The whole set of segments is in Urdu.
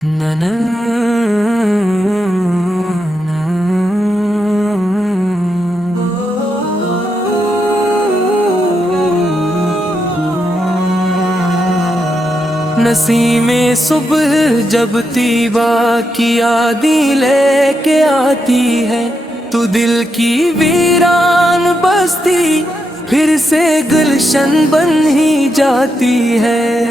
نا نا نسیمیں صبح جب طیبہ کی یادیں لے کے آتی ہے تو دل کی ویران بستی پھر سے گلشن بن ہی جاتی ہے۔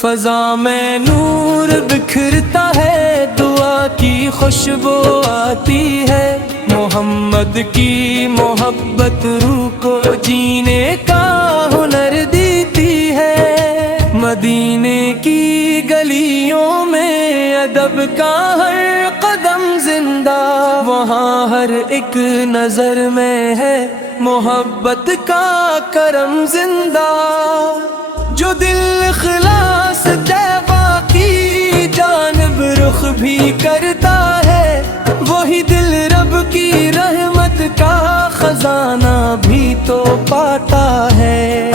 فضا میں نور بکھرتا ہے، دعا کی خوشبو آتی ہے، محمد کی محبت روح کو جینے کا ہنر دیتی ہے۔ مدینے کی گلیوں میں ادب کا ہر قدم زندہ، وہاں ہر ایک نظر میں ہے محبت کا کرم زندہ۔ جو دل اخلاص طیبہ کی جانب رخ بھی کرتا ہے، وہی دل رب کی رحمت کا خزانہ بھی تو پاتا ہے۔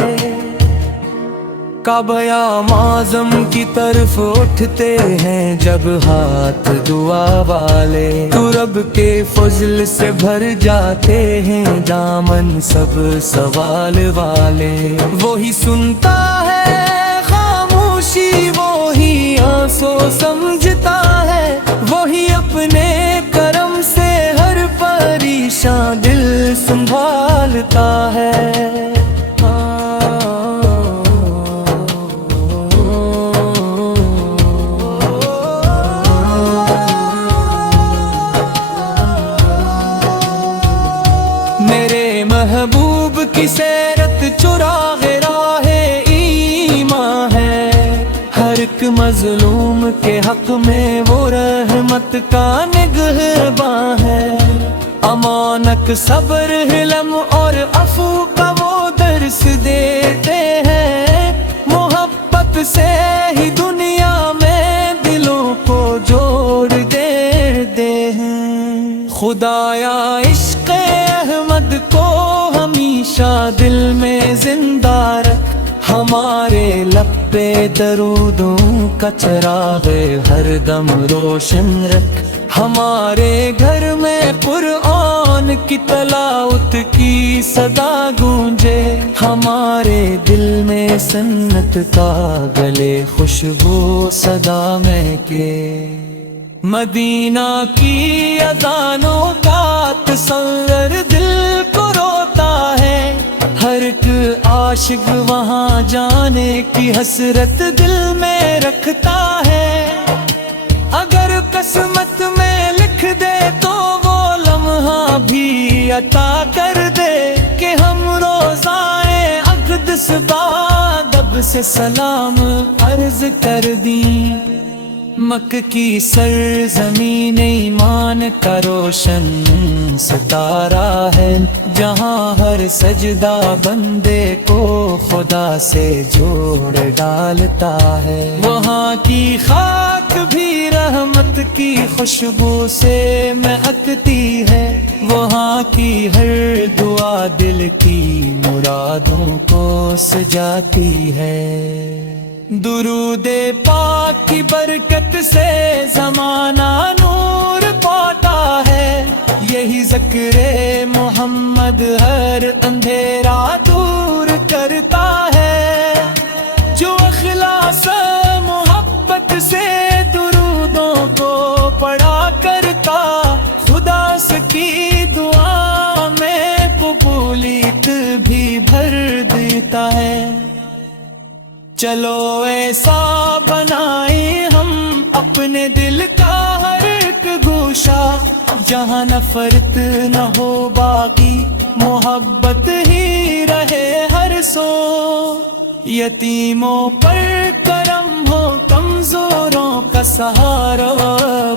کعبہ معظم کی طرف اٹھتے ہیں جب ہاتھ دعا والے، تو رب کے فضل سے بھر جاتے ہیں دامن سب سوال والے۔ وہی سنتا ہے خاموشی، وہی آنسو سمجھتا ہے، وہی اپنے کرم سے ہر پریشان دل سنبھالتا ہے۔ میرے محبوب کی سیرت چراغ راہ ایمان ہے، ہر ایک مظلوم کے حق میں وہ رحمت کا نگہباں ہے۔ امانت صبر حلم اور عفو کا وہ درس دیتے ہیں، محبت سے ہی دنیا میں دلوں کو جوڑ دیتے ہیں۔ خدایا عشق احمد کو ہمیشہ دل میں زندہ رکھ، ہمارے لب پہ درودوں کا چراغ ہر دم روشن رکھ، ہمارے گھر میں قرآن کی تلاوت کی صدا گونجے، ہمارے دل میں سنت کا گلے خوشبو صدا مہکے۔ مدینہ کی اذانوں کا تصور دل کو روتا ہے، ہر ایک عاشق وہاں جانے کی حسرت دل میں رکھتا ہے۔ اگر قسمت میں لکھ دے تو وہ لمحہ بھی عطا کر دے کہ ہم روزائے اقدس بادب سے سلام عرض کر دیں۔ مکہ کی سرزمین ایمان کا روشن ستارہ ہے، جہاں ہر سجدہ بندے کو خدا سے جوڑ ڈالتا ہے۔ وہاں کی خاک بھی رحمت کی خوشبو سے مہکتی ہے، وہاں کی ہر دعا دل کی مرادوں کو سجاتی ہے۔ درود پاک کی برکت سے زمانہ نور پاتا ہے، یہی ذکر محمد ہر اندھیرا دور کرتا ہے۔ جو اخلاص محبت سے درودوں کو پڑھا کرتا، خدا کی دعا میں قبولیت بھی بھر دیتا ہے۔ چلو ایسا بنائیں ہم اپنے دل کا ہر ایک گوشہ، جہاں نفرت نہ ہو باقی محبت ہی رہے ہر سو۔ یتیموں پر کرم ہو، کمزوروں کا سہارا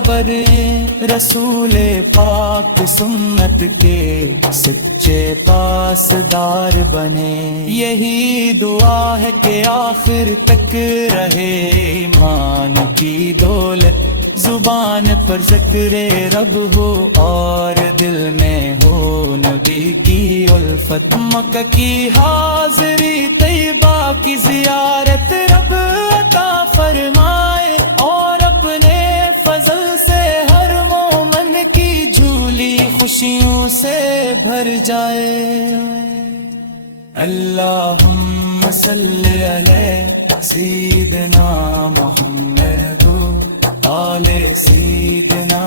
بنے، رسول پاک سنت کے سچے پاسدار بنے۔ یہی دعا ہے کہ آخر تک رہے ایمان کی دولت، زبان پر ذکر رب ہو اور دل میں ہو نبی کی الفت۔ مکہ کی حاضری طیبہ کی زیارت رب عطا فرمائے اور اپنے خوشیوں سے بھر جائے۔ اللہم صلی علی سیدنا محمد آل سیدنا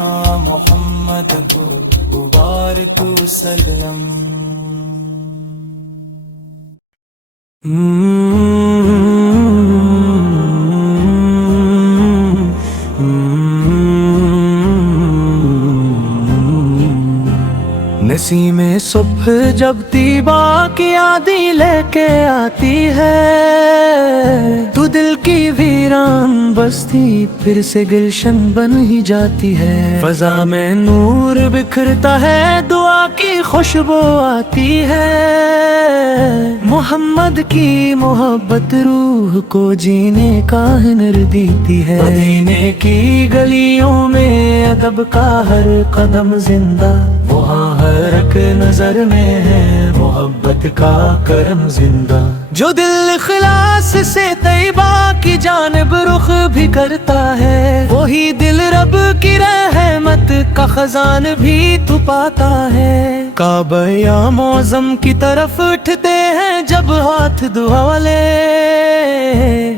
محمد مبارک وسلم۔ نسیم صبح جب طیبہ کی آندھی لے کے آتی ہے، تو دل کی ویران بستی پھر سے گلشن بن ہی جاتی ہے۔ فضا میں نور بکھرتا ہے، دعا کی خوشبو آتی ہے، محمد کی محبت روح کو جینے کا ہنر دیتی ہے۔ مدینے کی گلیوں میں ادب کا ہر قدم زندہ، وہاں ہر ایک نظر میں ہے محبت کا کرم زندہ۔ جو دل اخلاص سے طیبہ کی جانب رخ بھی کرتا ہے، وہی دل رب کی رحمت کا خزان بھی تو پاتا ہے۔ کعبہ یا معظم کی طرف اٹھتے ہیں جب ہاتھ دعا والے،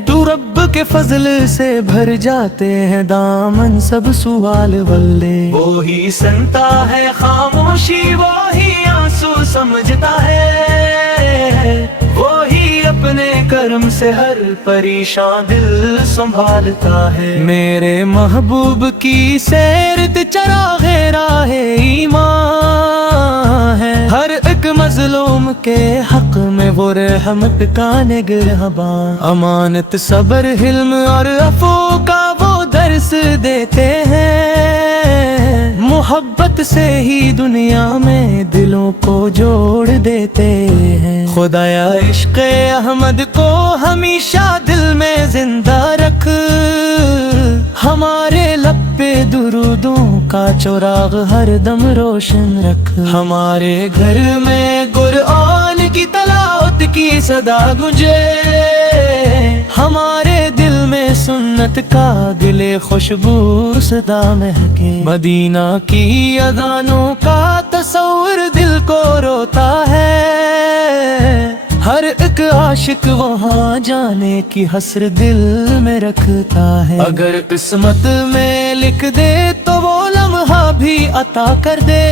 تو رب کے فضل سے بھر جاتے ہیں دامن سب سوال والے۔ وہی سنتا ہے خاموشی، وہی آنسو سمجھتا ہے، وہی اپنے کرم سے ہر پریشان دل سنبھالتا ہے۔ میرے محبوب کی سیرت چراغ راہ ایمان ہے، ہر ایک مظلوم کے حق میں وہ رحمت کا نگہباں۔ امانت صبر حلم اور عفو کا وہ درس دیتے ہیں، محبت سے ہی دنیا میں دلوں کو جوڑ دیتے ہیں۔ خدایا عشق احمد کو ہمیشہ دل میں زندہ رکھ، ہمارے لب پہ درودوں کا چراغ ہر دم روشن رکھ۔ ہمارے گھر میں قرآن کی تلاوت کی صدا گونجے، ہمارے دل میں سنت کا گلے خوشبو صدا مہکے۔ مدینہ کی اذانوں کا تصور دل کو روتا ہے، ہر ایک عاشق وہاں جانے کی حسر دل میں رکھتا ہے۔ اگر قسمت میں لکھ دے تو وہ لمحہ بھی عطا کر دے،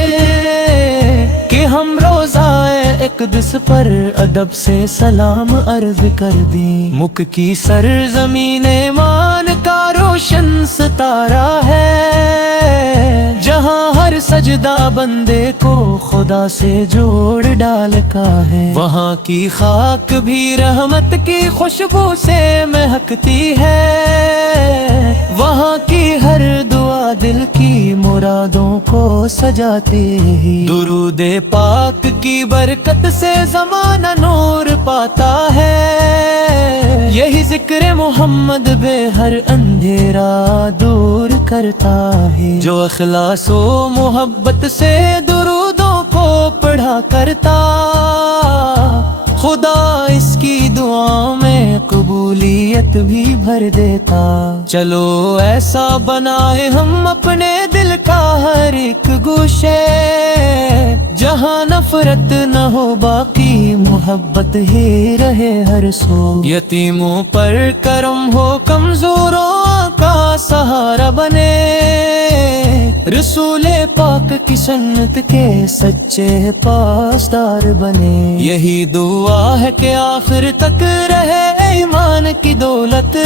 کہ ہم روزائے اقدس پر ادب سے سلام عرض کر دیں۔ مکھ کی سرزمین ایمان کا روشن ستارہ ہے، جہاں ہر سجدہ بندے کو خدا سے جوڑ ڈال کا ہے۔ وہاں کی خاک بھی رحمت کی خوشبو سے مہکتی ہے، وہاں کی ہر دعا دل کی مرادوں کو سجاتی ہے۔ درود پاک کی برکت سے زمانہ نور پاتا ہے، یہی ذکر محمد بے ہر اندھیرا دور کرتا ہے۔ جو اخلاص و محبت سے درودوں کو پڑھا کرتا، خدا اس کی دعا میں قبولیت بھی بھر دیتا۔ چلو ایسا بنائے ہم اپنے دل کا ہر ایک گوشے، جہاں نفرت نہ ہو باقی محبت ہی رہے ہر سو۔ یتیموں پر کرم ہو کمزوروں کا سہارا بنے، رسول پاک کی سنت کے سچے پاسدار بنے۔ یہی دعا ہے کہ آخر تک رہے ایمان کی دولت،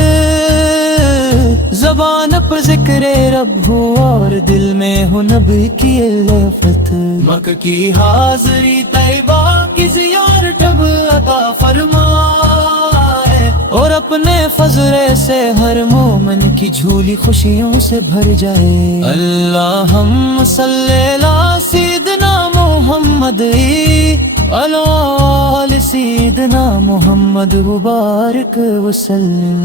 زبان پر ذکر رب ہو اور دل میں ہو نبی کی الفت۔ مکہ کی حاضری طیبہ کی زیارت اب عطا فرمائے، اور اپنے فضل سے ہر مومن کی جھولی خوشیوں سے بھر جائے۔ اللہم صلی علی سیدنا محمد علی سیدنا محمد مبارک وسلم۔